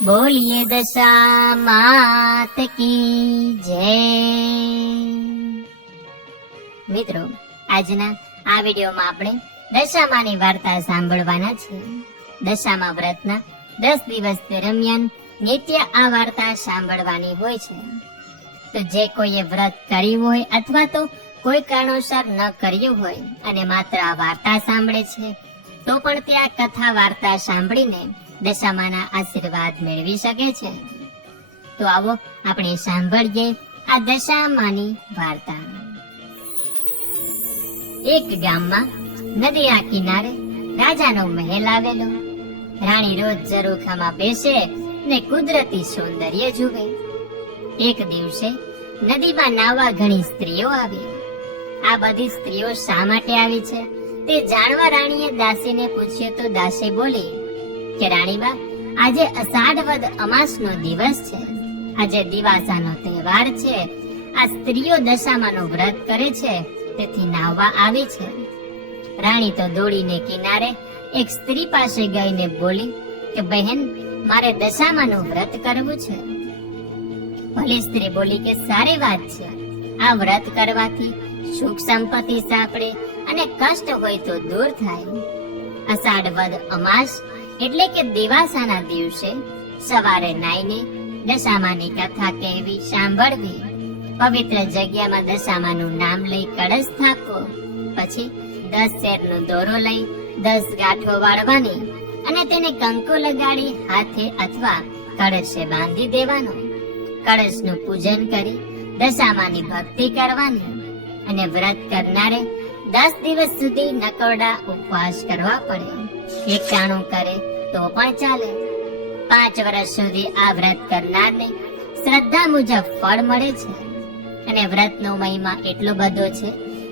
બોલીએ દશા માત કી જય। મિત્રો, આજના આ વિડીયોમાં આપણે દશામાની વાર્તા સાંભળવાના છે। દશામા વ્રતના 10 દિવસ દરમિયાન નિત્ય આ વાર્તા સાંભળવાની હોય છે। તો જે કોઈએ વ્રત કર્યું હોય અથવા તો કોઈ કારણોસર ન કર્યું હોય અને માત્ર આ વાર્તા સાંભળે છે તો પણ તે આ કથા વાર્તા સાંભળીને દશામાના આશીર્વાદ મેળવી શકે છે। તો આવો આપણે સાંભળીએ આ દશામાની વાર્તા। એક ગામમાં નદીના કિનારે રાજાનો મહેલ આવેલો। રાણી રોજ ઝરૂખામાં બેસે ને કુદરતી સૌંદર્ય જુએ। એક દિવસે નદીમાં નાહવા ઘણી સ્ત્રીઓ આવી। આ બધી સ્ત્રીઓ શા માટે આવી છે તે જાણવા રાણીએ દાસીને પૂછ્યું તો દાસી બોલી કે રાણીબા, આજે અષાઢ વદ અમાસનો દિવસ છે। આજે દિવાસાનો તહેવાર છે। આ સ્ત્રીઓ દશામાનું વ્રત કરે છે તેથી નાહવા આવી છે। રાણી તો દોડીને કિનારે એક સ્ત્રી પાસે ગઈને બોલી કે બહેન, મારે દશામાનું વ્રત કરવું છે। ભલી સ્ત્રી બોલી કે સારી વાત છે, આ વ્રત કરવાથી સુખ સંપત્તિ સાંપડે અને કષ્ટ હોય તો દૂર થાય। અષાઢ વદ અમાસ એટલે કે દિવાસાના દિવસે સવારે નાઈને દશામાની કથા કહેવી, સાંભળવી, પવિત્ર જગ્યામાં દશામાનું નામ લઈ કળશ સ્થાપવો, પછી 10 શેરનો દોરો લઈ 10 ગાંઠો વાળવાની અને તેને કંકુ લગાડી હાથે અથવા કળશે બાંધી દેવાનો। કળશનું પૂજન કરી દશામાની ભક્તિ કરવાની અને વ્રત કરનારે 10 દિવસ સુધી નકોરડા ઉપવાસ કરવા પડે। એકટાણું કરે તો પણ ચાલે। 5 વર્ષ સુધી આ વ્રત કરનારને શ્રદ્ધા મુજબ ફળ મળે છે અને વ્રતનો મહિમા એટલો બધો છે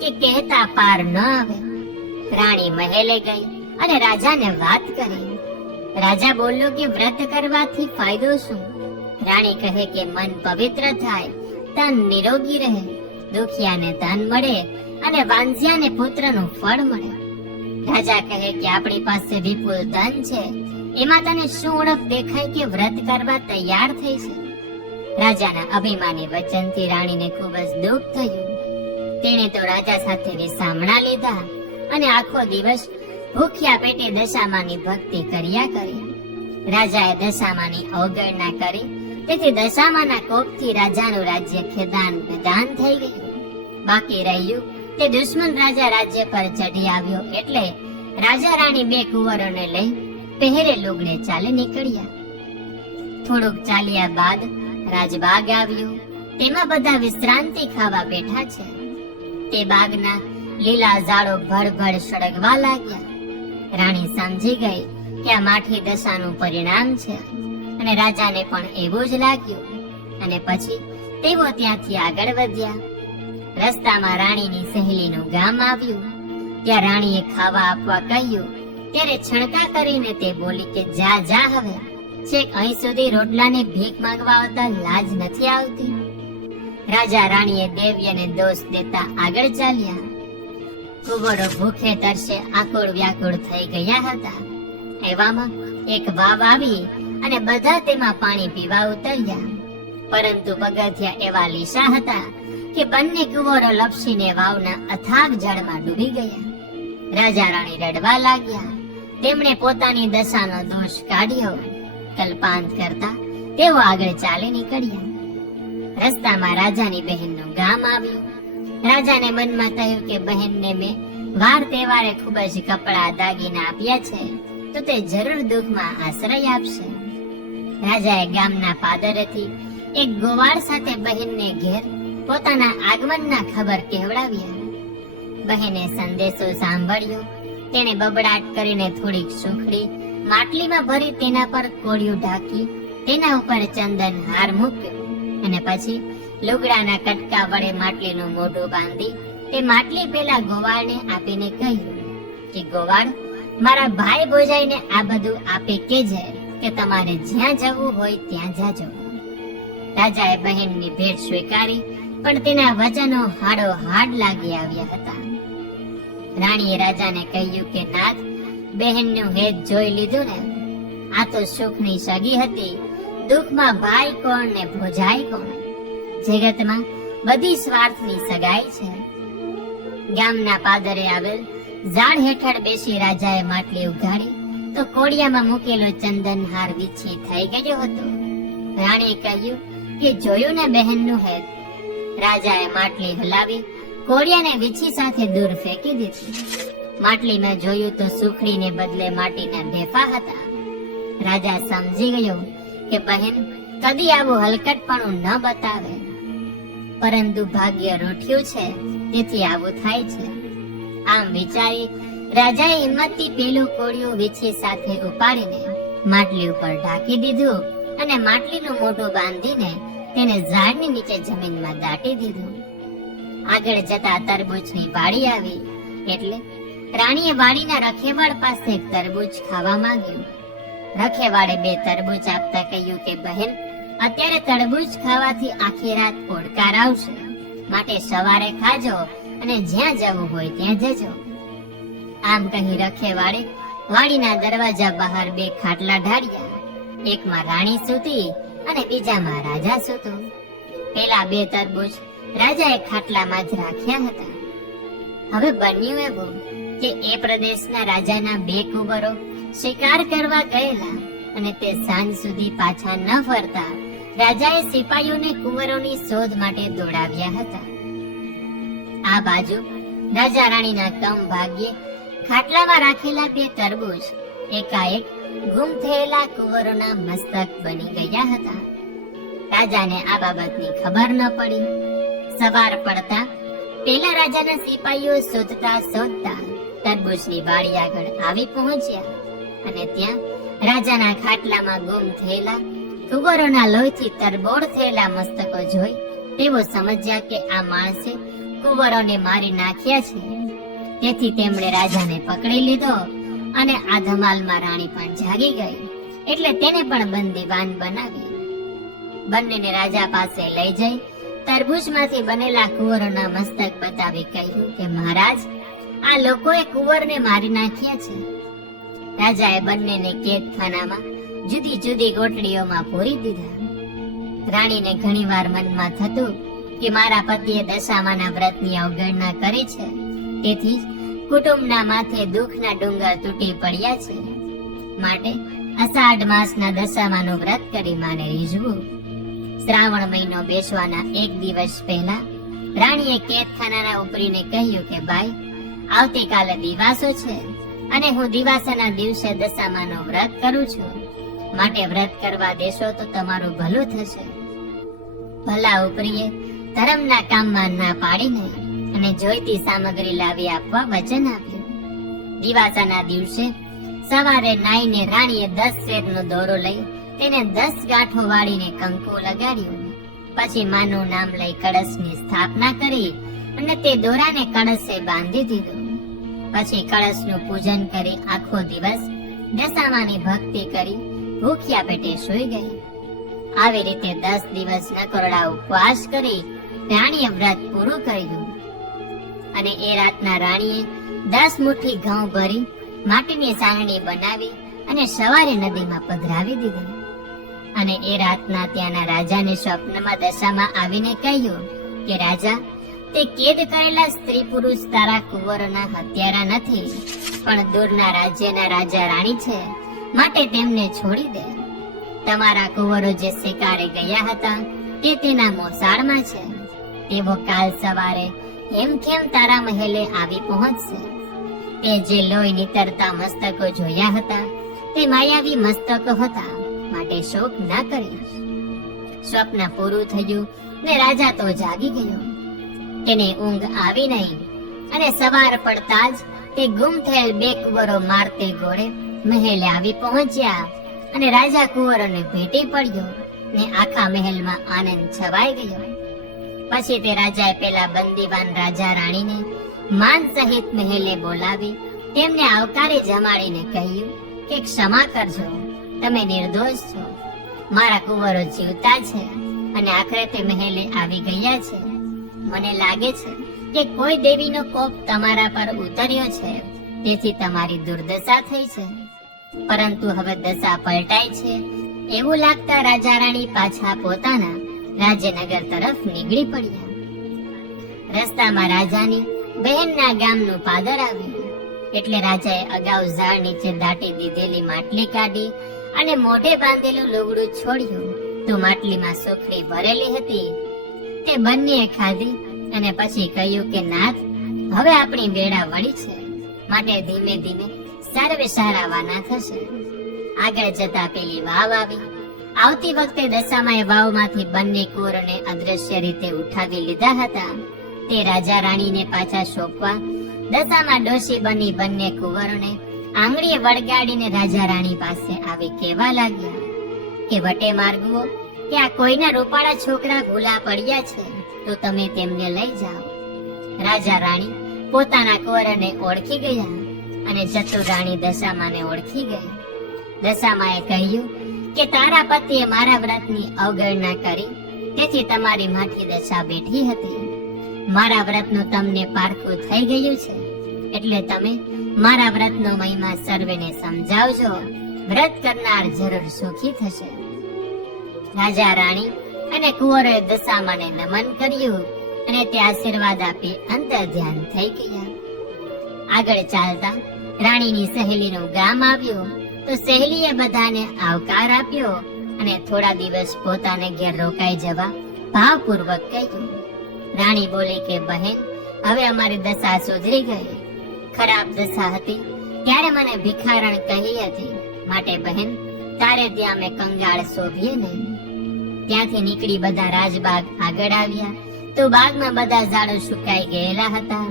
કે કહેતા પાર ન આવે। રાણી મહેલે ગઈ અને રાજાને વાત કરી। રાજા બોલ્યો કે વ્રત કરવાથી ફાયદો શું? રાણી કહે કે મન પવિત્ર થાય, તન નિરોગી રહે, દુખિયાને ધન મળે અને વાંઝ્યાને પુત્રનું ફળ મળે। રાજા કહે કે આપણી પાસે વિપુલ ધન છે, એમાં તને શું ઓળખ દેખાય કે વ્રત કરવા તૈયાર થઈ છે? રાજાના અભિમાની વચનથી રાણીને ખૂબ જ દુઃખ થયું। તેણે તો રાજા સાથે વિસામણા લીધા અને આખો દિવસ ભૂખ્યા પેટે દશામાની ભક્તિ કર્યા કરી। રાજાએ દશામાની અવગણના કરી, તેથી દશામાના કોપથી રાજાનું રાજ્ય ખેદાન વિદાન થઈ ગયું। બાકી રહ્યું તે દુશ્મન રાજા રાજ્ય પર ચઢી આવ્યો એટલે રાજા રાણી 2 કુંવરોને લઈ પહેરે લુગડે ચાલી નીકળ્યા। થોડુંક ચાલ્યા બાદ રાજબાગ આવ્યું। તેમાં બધા વિશ્રાંતિ ખાવા બેઠા છે। તે બાગના લીલા ઝાડો ભડભડ સળગવા લાગ્યા। રાણી સમજી ગઈ કે આ માઠી દશાનું પરિણામ છે અને રાજાને પણ એવું જ લાગ્યું અને પછી તેઓ ત્યાંથી આગળ વધ્યા। રસ્તામાં રાણીની સહેલીનું ગામ આવ્યું। ત્યાં રાણીએ ખાવા આપવા કહ્યું ત્યારે છણકા કરીને તે બોલી કે જા જા, હવે છેક અહીં સુધી રોટલાની ભીખ માંગવા આવતા લાજ નથી આવતી? રાજા રાણીએ દેવ્યને દોષ દેતા આગળ ચાલ્યા। કુંવરો ભૂખે તરસે આકુળ વ્યાકુળ થઈ ગયા હતા। એવામાં એક વાવ આવી અને બધા તેમાં પાણી પીવા ઉતર્યા, પરંતુ પગથિયા એવા લીસા હતા કે બંને કુંવરો લપસીને વાવના અથાગ જળમાં ડૂબી ગયા। રાજા રાણી રડવા લાગ્યા। તેમણે પોતાની દશાનો દોષ કાઢ્યો। કલ્પાંત કરતા તેઓ આગળ ચાલી નીકળ્યા। રસ્તામાં રાજાની બહેનનું ગામ આવ્યું। રાજાને મનમાં થયું કે બહેનને મેં વાર તહેવારે ખૂબ જ કપડા દાગીના આપ્યા છે તો તે જરૂર દુઃખમાં આશ્રય આપશે। રાજાએ ગામના પાદરેથી એક ગોવાળ સાથે બહેનને ઘેર પોતાના આગમનના ખબર કહેવડાવ્યા। બહેને સંદેશો સાંભળ્યો। તેણે બબડાટ કરીને થોડીક સુખડી માટલીમાં ભરી તેના પર કોળિયું ઢાંકી તેના ઉપર ચંદન હાર મૂક્યો અને પછી લુગડાના કટકા વડે માટલીનું મોઢું બાંધી તે માટલી પેલા ગોવાળને આપીને કહ્યું કે ગોવાળ, મારા ભાઈ ભોજાઈને આ બધું આપે કેજે કે તમારે જ્યાં જવું હોય ત્યાં જાજો। રાજાએ બહેનની ભેટ સ્વીકારી, પણ તેના વચનો હાડો હાડ લાગી આવ્યા હતા। રાણીએ રાજાને કહ્યું કે નાથ, બહેનનું હેત જોઈ લીધું ને? આ તો સુખની સગી હતી દુઃખમાં ભાઈ કોણ ને ભોજાય કોણ? જગતમાં બધી સ્વાર્થની સગાઈ છે. ગામના પાદરે આવેલ ઝાડ હેઠળ બેસી રાજાએ માટલી ઉઘાડી તો કોડિયામાં મૂકેલો ચંદનહાર વીછી થઈ ગયો હતો. રાણીએ કહ્યું કે જોયું ને બહેનનું હેત. રાજાએ માટલી હલાવી કોડિયાને વીછી સાથે દૂર ફેંકી દીધી. માટલીમાં જોયું તો સુખડીને બદલે માટીના ઢેફા હતા. રાજા સમજી ગયો કે બહેન કદી આવું હલકટપણું ન બતાવે, પરંતુ ભાગ્ય રૂઠ્યું છે તેથી આવું થાય છે. આમ વિચારી રાજાએ હિંમતથી પેલું કોડિયું વીછી સાથે ઉપાડીને માટલી ઉપર ઢાંકી દીધું અને માટલીનું મોઢું બાંધીને તેને ઝાડની નીચે જમીનમાં દાટી દીધું. આગળ જતા તરબૂચની વાડી આવી એટલે રાણીએ વાડીના રખેવાળ પાસે તરબૂચ ખાવા માંગ્યું. રખેવાળે 2 તરબૂચ આપતા કહ્યું કે બહેન, અત્યારે તરબૂચ ખાવાથી આખી રાત પોડકાર આવશે, માટે સવારે ખાજો અને જ્યાં જવું હોય ત્યાં જજો. આમ કહી રખેવાળે વાડીના દરવાજા બહાર 2 ખાટલા ઢાળ્યા. એકમાં રાણી સૂતી અને બીજામાં રાજા સૂતો. પેલા 2 તરબૂચ રાજાએ ખાટલામાં જ રાખ્યા હતા. હવે બન્યું એવું કે એ પ્રદેશના રાજાના 2 કુંવરો શિકાર કરવા ગયેલા અને તે સાંજ સુધી પાછા ન ફરતા રાજાએ સિપાહીઓને કુંવરોની શોધ માટે દોડાવ્યા હતા. આ બાજુ રાજા રાણીના કમ ભાગ્યે ખાટલામાં રાખેલા 2 તરબૂચ એકાએક ગુમ થયેલા કુંવરોના મસ્તક બની ગયા હતા. રાજાને આ બાબતની ખબર ન પડી. સવાર પડતા પેલા રાજાના સિપાહીઓ શોધતા શોધતા તરબૂચની વાડી આગળ આવી પહોંચ્યા અને ત્યાં રાજાના ખાટલામાં ગુમ થયેલા કુંવરોના લોહીથી તરબોળ થયેલા મસ્તકો જોઈ તેઓ સમજ્યા કે આ માણસે કુંવરોને મારી નાખ્યા છે. તેથી તેમણે રાજાને પકડી લીધો અને આ ધમાલમાં રાણી પણ જાગી ગઈ એટલે તેને પણ બંદીવાન બનાવી. બંનેને રાજા પાસે લઈ જઈ તરબૂચમાંથી બનેલા કુંવરોના મસ્તક બતાવી કહ્યું કે મહારાજ, આ લોકોએ કુંવરને મારી નાખ્યા છે. રાજાએ બંનેને કેદખાનામાં જુદી જુદી ગોટડીઓમાં પૂરી દીધા. રાણીને ઘણીવાર મનમાં થતું કે મારા પતિએ દશામાના વ્રતની અવગણના કરી છે, તેથી કુટુંબના માથે દુઃખના ડુંગર તૂટી પડ્યા છે. માટે અષાઢ માસના દશામાનું વ્રત કરી માને રીઝવું. શ્રાવણ મહિનો બેસવાના 1 દિવસ પહેલા રાણીએ કેદખાનાના ઉપરીને કહ્યું કે ભાઈ, આવતીકાલે દિવાસો છે અને હું દિવાસાના દિવસે દશામાનું વ્રત કરું છું, માટે વ્રત કરવા દેશો તો તમારું ભલું થશે. ભલા ઉપરીએ ધર્મના કામમાં ના પાડીને અને જોઈતી સામગ્રી લાવી આપવા વચન આપ્યું. દિવાસાના દિવસે સવારે નાઈને રાણીએ 10 શેરનો દોરો લઈ તેને 10 ગાંઠો વાળીને કંકુ લગાડ્યું. પછી માનું નામ લઈ કળશની સ્થાપના કરી અને તે દોરાને કળશે બાંધી દીધું. પછી કળશનું પૂજન કરી આખો દિવસ દશામાની ભક્તિ કરી ભૂખ્યા પેટે સૂઈ ગઈ. આવી રીતે 10 દિવસ નકોરડા ઉપવાસ કરી રાણીએ વ્રત પૂરું કર્યું અને એ રાતના રાણીએ 10 મુઠ્ઠી ઘઉં ભરી માટીની સારણી બનાવી અને સવારે નદીમાં પધરાવી દીધી. અને એ રાતના ત્યાંના રાજાને સ્વપ્નમાં દશામાં આવીને કહ્યું કે રાજા, તે કેદ કરેલા સ્ત્રી પુરુષ તારા કુંવરોના હત્યારા નથી, પણ દૂરના રાજ્યના રાજા રાણી છે, માટે તેમને છોડી દે. તમારા કુંવરો જે શિકારે ગયા હતા તે તેના મોસાળમાં છે. તેઓ કાલ સવારે હેમખેમ તારા મહેલે આવી પહોંચશે. તે જે લોહી નીતરતા મસ્તકો જોયા હતા તે માયાવી મસ્તકો હતા, માટે શોક ન કરીશ. સ્વપ્ન પૂરું થયું ને રાજા તો જાગી ગયો. તેને ઊંઘ આવી નહીં અને સવાર પડતા જ તે ગુમ થયેલ 2 કુંવરો મારતે ઘોડે મહેલે આવી પહોંચ્યા અને રાજા કુંવરોને ભેટી પડ્યો ને આખા મહેલમાં આનંદ છવાઈ ગયો. પછી તે રાજાએ પેલા બંદીવાન રાજા રાણીને માન સહિત મહેલે બોલાવી તેમને આવકારે જમાડીને કહ્યું કે ક્ષમા કરજો, તમે નિર્દોષ છો. મારા કુંવરો જીવતા છે અને આખરે તે મહેલે આવી ગયા છે. મને લાગે છે કે કોઈ દેવીનો કોપ તમારા પર ઉતર્યો છે, તેથી તમારી દુર્દશા થઈ છે. પરંતુ હવે દશા પલટાઈ છે એવું લાગતા રાજા રાણી પાછા પોતાના રાજનગર તરફ નીકળી પડ્યા. રસ્તામાં રાજાની બહેનના ગામનું પાદર આવ્યું એટલે રાજાએ અગાઉ ઝાડ નીચે દાટી દીધેલી માટલી કાઢી અને મોઢે બાંધેલું લુગડું છોડ્યું તો માટલીમાં સુખડી ભરેલી હતી તે બંને ખાધી અને પછી કહ્યું કે નાથ, હવે આપણી બેડા વળી છે, માટે ધીમે ધીમે સર્વે સારા વાના થશે. આગળ જતા પેલી વાવ આવી. આવતી વખતે દશામાએ વાવમાંથી બંને કુંવરોને અદ્રશ્ય રીતે ઉઠાવી લીધા હતા. તે રાજા રાણીને પાછા સોંપવા દશામાં ડોશી બની બંને કુંવરોને આંગળીએ વળગાડીને રાજા રાણી પાસે આવી કહેવા લાગ્યા કે વટે માર્ગુઓ, કે આ કોઈના રૂપાળા છોકરા ભૂલા પડ્યા છે તો તમે તેમને લઈ જાઓ. રાજા રાણી પોતાના કુંવરને ઓળખી ગયા અને ચતુર રાણી દશામાને ઓળખી ગઈ. દશામાએ કહ્યું કે તારા પતિએ મારા વ્રતની અવગણના કરી, તેથી તમારી માઠી દશા બેઠી હતી. મારા વ્રતનું તમને પારખું થઈ ગયું છે, એટલે તમે મારા વ્રતનો મહિમા સર્વેને સમજાવજો. વ્રત કરનાર જરૂર સુખી થશે. રાજા રાણી અને કુંવરોએ દશામાને નમન કર્યું અને તે આશીર્વાદ આપી અંતર ધ્યાન થઈ ગયા. આગળ ચાલતા રાણીની સહેલીનું ગામ આવ્યું તો સહેલીએ બધાને આવકાર આપ્યો અને થોડા દિવસ પોતાને ઘેર રોકાઈ જવા ભાવપૂર્વક કહ્યું. રાણી બોલી કે બહેન, હવે અમારી દશા સુધરી ગઈ. ખરાબ દશા હતી ત્યારે મને ભિખારણ કહી હતી, માટે બહેન તારે ત્યાં અમે કંગાળ શોભીએ નહીં. ત્યાંથી નીકળી બધા રાજબાગ આગળ આવ્યા તો બાગમાં બધા ઝાડો સુકાઈ ગયેલા હતા.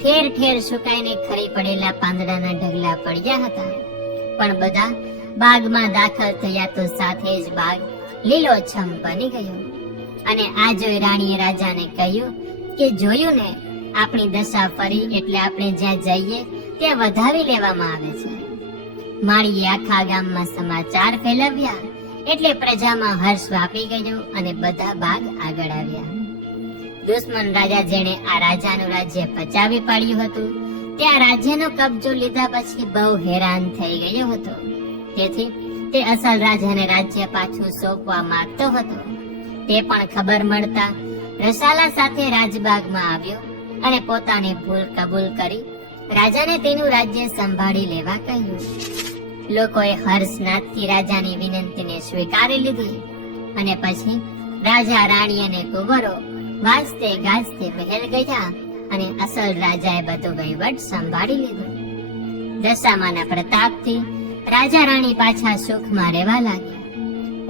ઠેર ઠેર સુકાઈને ખરી પડેલા પાંદડાના ઢગલા પડ્યા હતા. પણ બધા બાગમાં દાખલ થયા તો સાથે જ બાગ લીલોછમ બની ગયો. અને આ જોઈ રાણીએ રાજાને કહ્યું કે જોયું ને, આપણી દશા ફરી એટલે આપણે જ્યાં જઈએ ત્યાં વધાવી લેવામાં આવે છે. માળીએ આખા ગામમાં સમાચાર ફેલાવ્યા એટલે પ્રજામાં હર્ષ વ્યાપી ગયો અને બધા બાગ આગળ આવ્યા. દુશ્મન રાજા જેણે આ રાજાનું રાજ્ય પચાવી પાડ્યું હતું ત્યાં રાજ્યનો કબજો લીધા પછી બહુ હેરાન થઈ ગયો હતો. તેથી તે અસલ રાજાને રાજ્ય પાછું સોંપવા માંગતો હતો. તે પણ ખબર મળતા રસાલા સાથે રાજબાગમાં આવ્યો અને પોતાની ભૂલ કબૂલ કરી રાજાને તેનું રાજ્ય સંભાળી લેવા કહ્યું. લોકોએ હર્ષનાથથી રાજાની વિનંતીને સ્વીકારી લીધી અને પછી રાજા રાણી અને કુંવરો વાજતે ગાજતે મહેલ ગયા અને અસલ રાજાએ બધો વહીવટ સંભાળી લીધો. દશામાના પ્રતાપથી રાજા રાણી પાછા સુખમાં રહેવા લાગ્યા.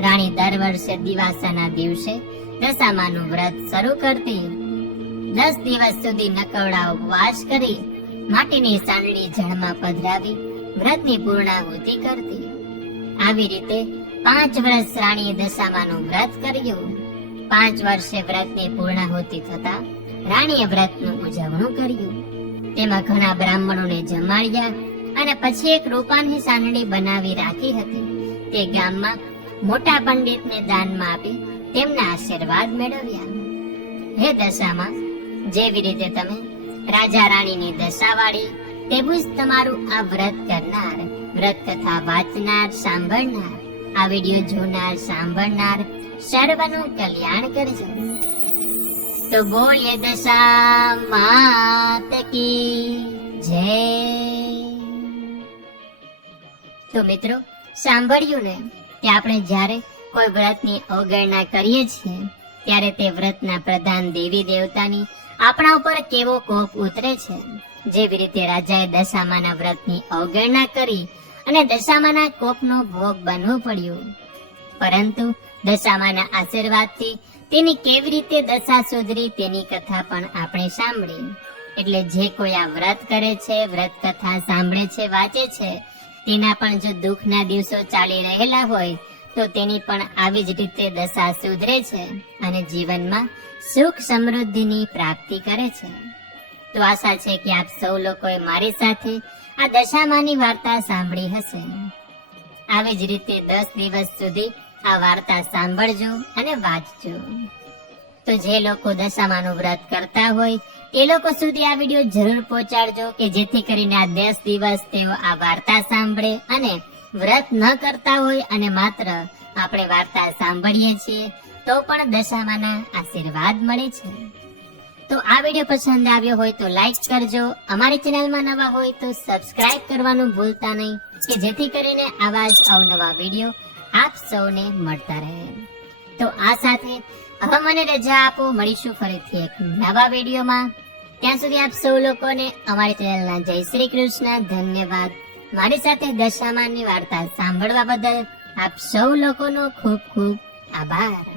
રાણી દર વર્ષે દિવાસાના દિવસે દશામાનું વ્રત શરૂ કરતી. 10 દિવસ સુધી નકવડા ઉપવાસ કરી માટીની સાંડળી જળમાં પધરાવી વ્રતની પૂર્ણાહુતિ કરતી. આવી રીતે 5 વર્ષ રાણીએ દશામાનું વ્રત કર્યું. 5 વર્ષે વ્રતની પૂર્ણાહુતિ થતા રાણીએ વ્રતનું ઉજવણું કર્યું. તેમાં ઘણા બ્રાહ્મણોને જમાડ્યા અને પછી એક રૂપાની સાંડળી બનાવી રાખી હતી. તે ગામમાં મોટા પંડિતને દાનમાં આપી તેમના આશીર્વાદ મેળવ્યા. હે દશામાં, જેવી રીતે તમે રાજા રાણીની દશા વાળી તેવું જ તમારું આ વ્રત કરનાર, વ્રત કથા વાંચનાર, સાંભળનાર, આ વિડીયો જોનાર, સાંભળનાર સર્વનું કલ્યાણ કરજો. તો બોલીએ દશા માત કી જય. તો મિત્રો, સાંભળ્યું ને કે આપણે જ્યારે કોઈ વ્રતની અવગણના કરીએ છીએ ત્યારે તે વ્રતના પ્રધાન દેવી દેવતાની આપણા ઉપર કેવો કોપ ઉતરે છે. જેવી રીતે રાજાએ દશામાના વ્રતની અવગણના કરી અને દશામાના કોપનો ભોગ બનવું પડ્યું, પરંતુ દશામાના આશીર્વાદથી તેની કેવી રીતે દશા સુધરી તેની કથા પણ આપણે સાંભળી. એટલે જે કોઈ આ વ્રત કરે છે, વ્રત કથા સાંભળે છે, વાંચે છે, તેના પણ જો દુઃખના દિવસો ચાલી રહેલા હોય તો તેની પણ આવી જ રીતે દશા સુધરે છે અને જીવનમાં સુખ સમૃદ્ધિની પ્રાપ્તિ કરે છે. તો આશા છે કે આપ સૌ લોકોએ મારી સાથે આ દશામાની વાર્તા સાંભળી હશે. આવી જ રીતે 10 દિવસ સુધી આ વાર્તા સાંભળજો અને વાંચજો. તો જે લોકો દશામાનું વ્રત કરતા હોય તે લોકો સુધી આ વિડીયો જરૂર પહોંચાડજો કે જેથી કરીને આ 10 દિવસ તેઓ આ વાર્તા સાંભળે અને વ્રત ન કરતા હોય અને માત્ર આપણે વાર્તા સાંભળીએ છીએ તો પણ દશામાના આશીર્વાદ મળે છે. તો આ વિડીયો પસંદ આવ્યો હોય તો લાઈક કરજો, અમારી ચેનલમાં નવા હોય તો સબસ્ક્રાઇબ કરવાનું ભૂલતા નહીં, કે જેથી કરીને આવા જ અવનવા વિડીયો આપ સૌને મળતા રહે. તો આ સાથે હવે મને રજા આપો, મળીશું ફરીથી એક નવા વિડીયોમાં. ત્યાં સુધી આપ સૌ લોકોને અમારી ચેનલના જય શ્રી કૃષ્ણ. ધન્યવાદ. મારી સાથે દશામાની વાર્તા સાંભળવા બદલ આપ સૌ લોકોનો ખૂબ ખૂબ આભાર.